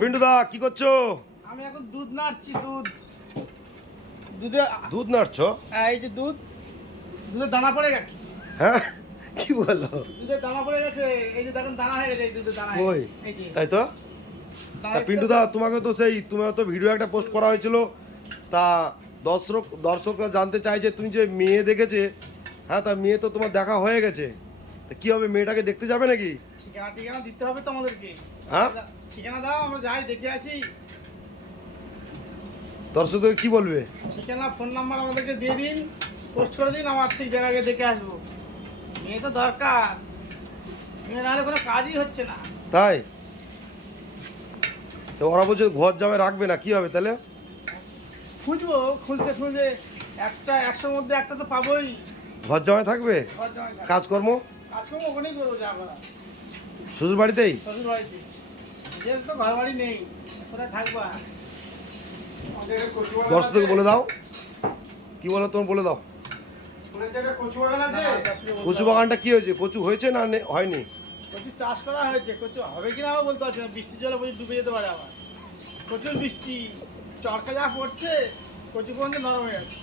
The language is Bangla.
পিন্টু দা কি করছো? আমি এখন দুধ নাড়ছি। দুধ নাড়ছো? এই যে দুধের দানা পড়ে গেছে। হ্যাঁ কি বলো? দুধের দানা পড়ে গেছে, এই যে দেখুন দানা হয়ে গেছে, এই দুধের দানা কই? এই যে তাই তো। তা পিন্টু দা তোমাকে তো তোমার তো ভিডিও একটা পোস্ট করা হয়েছিল, তা দর্শকরা জানতে চাই যে তুমি যে মেয়ে দেখেছে, হ্যাঁ তা মেয়ে তো তোমার দেখা হয়ে গেছে, তা কি হবে, মেয়েটাকে দেখতে যাবে নাকি? ঠিকানা দিতে হবে তো আমাদেরকে। হ্যাঁ ঠিকানা দাও, আমরা যাই দেখে আসি। দর্শকদের কি বলবে? ঠিকানা ফোন নাম্বার আমাদেরকে দিয়ে দিন, পোস্ট করে দিন, আমার ঠিক জায়গায় দেখে আসবো। মেয়ে তো দরকার, মেয়ে নাহলে কোনো কাজই হচ্ছে না। তাই তো ওরা বলছে ঘর জামে রাখবে না, কি হবে তাহলে? খুঁজবো, খুঁজতে একশোর মধ্যে একটা তো পাবোই। ঘর জামাই থাকবে? ঘর জমায় থাকবে। কাজকর্ম ওখানেই করবো, যা করা শ্বশুর বাড়িতেই? শ্বশুর বাড়িতে। নিজের তো ঘর বাড়ি নেই, কোথায় থাকবা? দর্শকদেরকে বলে দাও, কি বলো তোমার, বলে দাও। কচু বাগান আছে। কচু বাগানটা কি হয়েছে? কচু হয়েছে না হয়নি? কচু চাষ করা হয়েছে, কচু হবে কিনা আবার বলতে পারছি না, বৃষ্টির জলে বুঝি ডুবে যেতে পারে আবার। প্রচুর বৃষ্টি, চরকা যা পড়ছে, কচু পর্যন্ত নরম হয়ে যাচ্ছে।